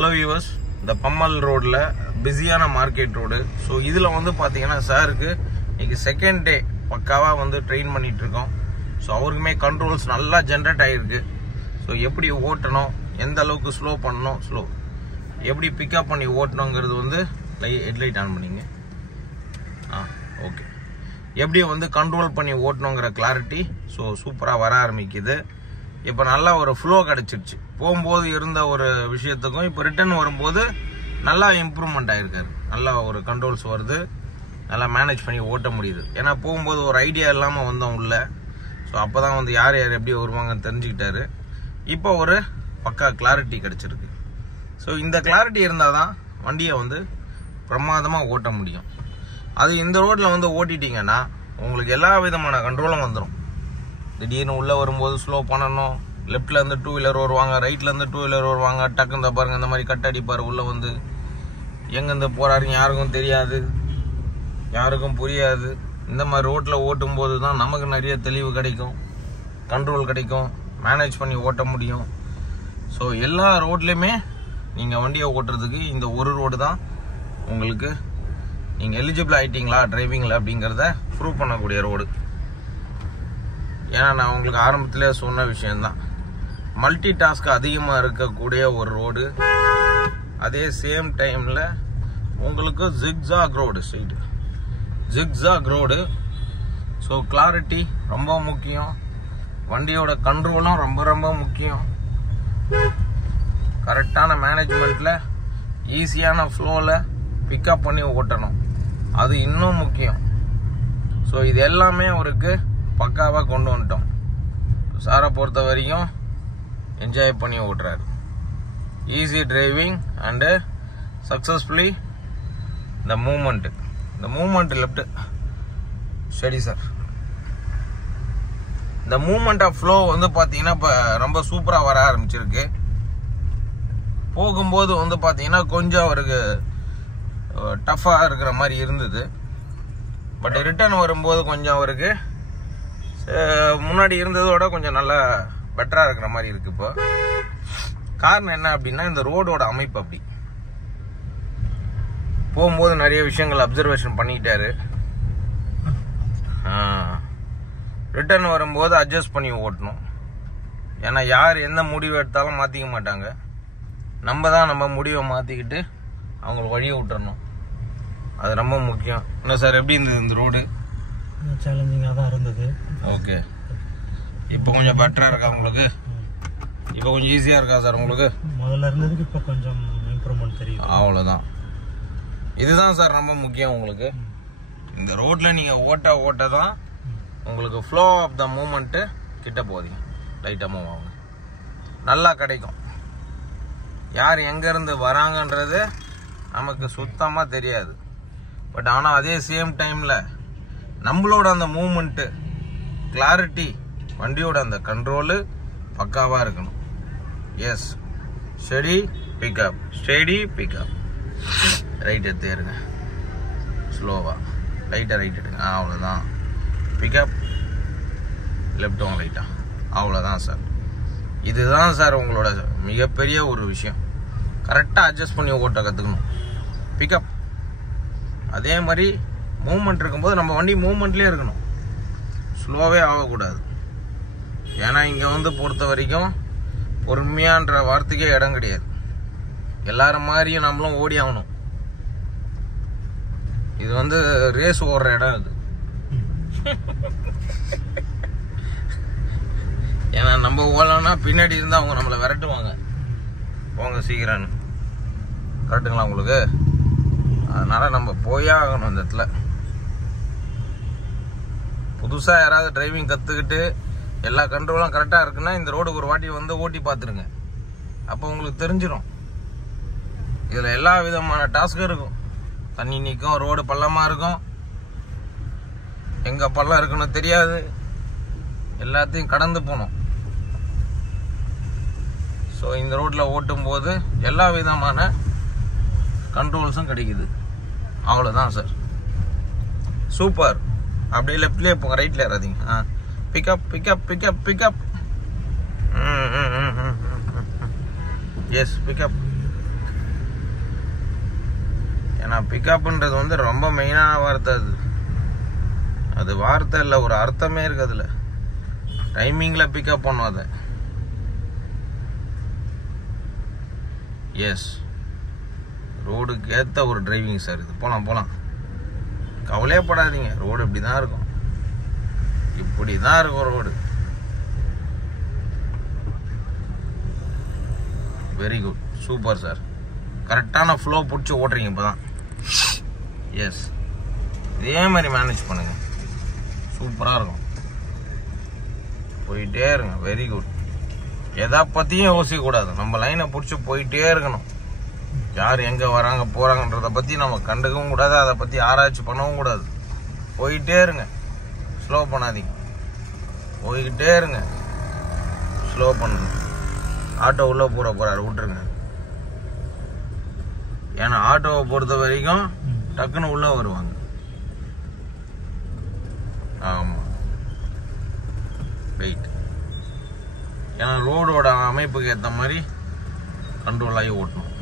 Hello viewers, இந்த பம்மல் ரோடில் பிஸியான மார்க்கெட் ரோடு. ஸோ இதில் வந்து பார்த்தீங்கன்னா சாருக்கு இன்னைக்கு செகண்ட் டே பக்காவாக வந்து ட்ரெயின் பண்ணிட்டு இருக்கோம். ஸோ அவருக்குமே கண்ட்ரோல்ஸ் நல்லா ஜென்ரேட் ஆகிருக்கு. ஸோ எப்படி ஓட்டணும், எந்த அளவுக்கு ஸ்லோ பண்ணணும், எப்படி பிக்கப் பண்ணி ஓட்டணுங்கிறது வந்து ஹெட்லைட் ஆன் பண்ணிங்க. ஓகே, எப்படி வந்து கண்ட்ரோல் பண்ணி ஓட்டணுங்கிற கிளாரிட்டி ஸோ சூப்பராக வர ஆரம்பிக்குது. இப்போ நல்லா ஒரு ஃப்ளோ கிடச்சிருச்சு. போகும்போது இருந்த ஒரு விஷயத்துக்கும் இப்போ ரிட்டர்ன் வரும்போது நல்லா இம்ப்ரூவ்மெண்ட் ஆகிருக்காரு. நல்லா ஒரு கண்ட்ரோல்ஸ் வருது, நல்லா மேனேஜ் பண்ணி ஓட்ட முடியுது. ஏன்னா போகும்போது ஒரு ஐடியா இல்லாமல் வந்தோம் உள்ள. ஸோ அப்போ தான் வந்து யார் யார் எப்படி வருவாங்கன்னு தெரிஞ்சுக்கிட்டாரு. இப்போ ஒரு பக்கா கிளாரிட்டி கிடச்சிருக்கு. ஸோ இந்த கிளாரிட்டி இருந்தால் தான் வண்டியை வந்து பிரமாதமாக ஓட்ட முடியும். அது இந்த ரோட்டில் வந்து ஓட்டிட்டீங்கன்னா உங்களுக்கு எல்லா விதமான கண்ட்ரோலும் வந்துடும். திடீர்னு உள்ளே வரும்போது ஸ்லோ பண்ணணும். லெஃப்ட்லேருந்து 2 வீலர் வருவாங்க, ரைட்லேருந்து 2 வீலர் வருவாங்க. டக்குன்னு பாருங்க இந்த மாதிரி கட் அடிப்பார். உள்ளே வந்து எங்கேருந்து போகிறாருங்க யாருக்கும் தெரியாது, யாருக்கும் புரியாது. இந்த மாதிரி ரோட்டில் ஓட்டும்போது தான் நமக்கு நிறைய தெளிவு கிடைக்கும், கண்ட்ரோல் கிடைக்கும், மேனேஜ் பண்ணி ஓட்ட முடியும். ஸோ எல்லா ரோட்லேயுமே நீங்கள் வண்டியை ஓட்டுறதுக்கு இந்த ஒரு ரோடு தான் உங்களுக்கு நீங்கள் எலிஜிபிள் ஆகிட்டீங்களா டிரைவிங்கில் அப்படிங்கிறத ப்ரூவ் பண்ணக்கூடிய ரோடு. ஏன்னா நான் உங்களுக்கு ஆரம்பத்திலே சொன்ன விஷயந்தான், மல்டி டாஸ்க் அதிகமாக இருக்கக்கூடிய ஒரு ரோடு. அதே சேம் டைமில் உங்களுக்கு zigzag road, street zigzag road. So clarity ரொம்ப முக்கியம், வண்டியோட கண்ட்ரோலும் ரொம்ப ரொம்ப முக்கியம். கரெக்டான மேனேஜ்மெண்ட்டில் ஈஸியான ஃப்ளோவில் பிக்கப் பண்ணி ஓட்டணும், அது இன்னும் முக்கியம். ஸோ இது எல்லாமே அவருக்கு பக்காவாக கொண்டு வந்துட்டோம். சாரை பொறுத்த வரைக்கும் என்ஜாய் பண்ணி ஓட்டுறாரு. ஈஸி டிரைவிங் அண்டு சக்ஸஸ்ஃபுல்லி இந்த மூமெண்ட் லெஃப்ட் சரி சார். இந்த மூமெண்ட் ஆஃப் ஃப்ளோ வந்து பார்த்தீங்கன்னா இப்போ ரொம்ப சூப்பராக வர ஆரம்பிச்சிருக்கு. போகும்போது வந்து பார்த்தீங்கன்னா கொஞ்சம் அவருக்கு டஃப்பாக இருக்கிற மாதிரி இருந்தது. பட் ரிட்டர்ன் வரும்போது கொஞ்சம் அவருக்கு முன்னாடி இருந்ததோட கொஞ்சம் நல்லா பெட்டராக இருக்கிற மாதிரி இருக்கு. இப்போ காரணம் என்ன அப்படின்னா இந்த ரோடோட அமைப்பு அப்படி. போகும்போது நிறைய விஷயங்கள் அப்சர்வேஷன் பண்ணிக்கிட்டாரு. ரிட்டர்ன் வரும்போது அட்ஜஸ்ட் பண்ணி ஓட்டணும். ஏன்னா யார் எந்த முடிவு எடுத்தாலும் மாற்றிக்க மாட்டாங்க. நம்ம தான் நம்ம முடிவை மாற்றிக்கிட்டு அவங்களுக்கு வழியை விட்டுறணும். அது ரொம்ப முக்கியம். என்ன சார், எப்படி இருந்தது இந்த ரோடு? சேலஞ்சிங்காக தான் இருந்தது. ஓகே, இப்போ கொஞ்சம் பெட்டராக இருக்கா உங்களுக்கு? இப்போ கொஞ்சம் ஈஸியாக இருக்கா சார் உங்களுக்கு? முதல்ல இருந்ததுக்கு இப்போ கொஞ்சம் இம்ப்ரூவ்மெண்ட் தெரியும். அவ்வளோதான், இதுதான் சார் ரொம்ப முக்கியம். உங்களுக்கு இந்த ரோட்டில் நீங்கள் ஓட்ட தான் உங்களுக்கு ஃப்ளோ ஆஃப் த மூமெண்ட்டு கிட்ட போதீங்க. லைட்டாக மூவ் ஆகுங்க, நல்லா கிடைக்கும். யார் எங்கேருந்து வராங்கன்றது நமக்கு சுத்தமாக தெரியாது. பட் ஆனால் அதே சேம் டைமில் நம்மளோட அந்த மூமெண்ட்டு, கிளாரிட்டி, வண்டியோட அந்த கண்ட்ரோலு பக்காவாக இருக்கணும். எஸ், ஸ்டெடி பிக்கப், ரைட் எடுத்துருங்க, ஸ்லோவாக லைட்டாக ரைட் எடுங்க. அவ்வளோதான். பிக்கப் லெஃப்ட் வாங்க லைட்டாக, அவ்வளோதான் சார். இதுதான் சார் உங்களோட மிகப்பெரிய ஒரு விஷயம். கரெக்டாக அட்ஜஸ்ட் பண்ணி ஓட்ட கற்றுக்கணும். பிக்கப் அதே மாதிரி மூவ்மெண்ட் இருக்கும்போது நம்ம வண்டி மூவ்மெண்ட்லேயே இருக்கணும், ஸ்லோவே ஆகக்கூடாது. ஏன்னா இங்கே வந்து பொறுத்த வரைக்கும் பொறுமையான்ற வார்த்தைக்கே இடம் கிடையாது. எல்லாரும் மாதிரியும் நம்மளும் ஓடி ஆகணும். இது வந்து ரேஸ் ஓடுற இடம் அது. ஏன்னா நம்ம ஓடலாம்னா பின்னாடி இருந்தால் அவங்க நம்மளை விரட்டுவாங்க, போங்க சீக்கிரம்னு. கரெக்டுங்களா உங்களுக்கு? அதனால நம்ம போயே ஆகணும். இந்த இடத்துல புதுசாக யாராவது டிரைவிங் கற்றுக்கிட்டு எல்லா கண்ட்ரோலும் கரெக்டாக இருக்குன்னா இந்த ரோடுக்கு ஒரு வாட்டி வந்து ஓட்டி பார்த்துருங்க. அப்போ உங்களுக்கு தெரிஞ்சிடும். இதில் எல்லா விதமான டாஸ்க்கும் இருக்கும். தண்ணி நிற்கும், ரோடு பள்ளமாக இருக்கும், எங்கே பள்ளம் இருக்குன்னு தெரியாது, எல்லாத்தையும் கடந்து போகணும். ஸோ இந்த ரோட்டில் ஓட்டும்போது எல்லா விதமான கண்ட்ரோல்ஸும் கிடைக்குது. அவ்வளோதான் சார், சூப்பர். அப்படியே லெஃப்ட்லேயே போங்க, ரைட்டில் ஏறாதீங்க. பிக்கப் எஸ், பிக்கப் ஏன்னா பிக்கப்ன்றது வந்து ரொம்ப மெயினான வார்த்தை. அது வார்த்தை இல்லை, ஒரு அர்த்தமே இருக்கு அதுல. டைமிங்கில் பிக்கப் பண்ணும் அதை. எஸ், ரோடுக்கு ஏற்ற ஒரு டிரைவிங் சார் இது. போகலாம், கவலையே படாதீங்க. ரோடு இப்படி தான் இருக்கும், இப்படி தான் இருக்கும் road. Very good, super sir. கரெக்டான ஃப்ளோ பிடிச்சி ஓட்டுறீங்க இப்போ தான். எஸ், இதே மாதிரி மேனேஜ் பண்ணுங்க, சூப்பராக இருக்கும். போயிட்டே இருங்க. Very good. எதை பற்றியும் யோசிக்கக்கூடாது, நம்ம லைனை பிடிச்சி போயிட்டே இருக்கணும். யார் எங்கே வராங்க போகிறாங்கன்றத பற்றி நம்ம கண்டுக்கவும் கூடாது, அதை பற்றி ஆராய்ச்சி பண்ணவும் கூடாது. போயிட்டே இருங்க, ஸ்லோ பண்ணாதீங்க. போய்கிட்டே இருங்க, ஸ்லோ பண்ணணும். ஆட்டோ உள்ளே போகிறாரு, விட்டுருங்க. ஏன்னா ஆட்டோவை பொறுத்த வரைக்கும் டக்குன்னு உள்ளே வருவாங்க. ஆமாம், வெயிட். ஏன்னா ரோடோட அமைப்புக்கு ஏற்ற மாதிரி கண்ட்ரோல் ஆகி ஓட்டணும்.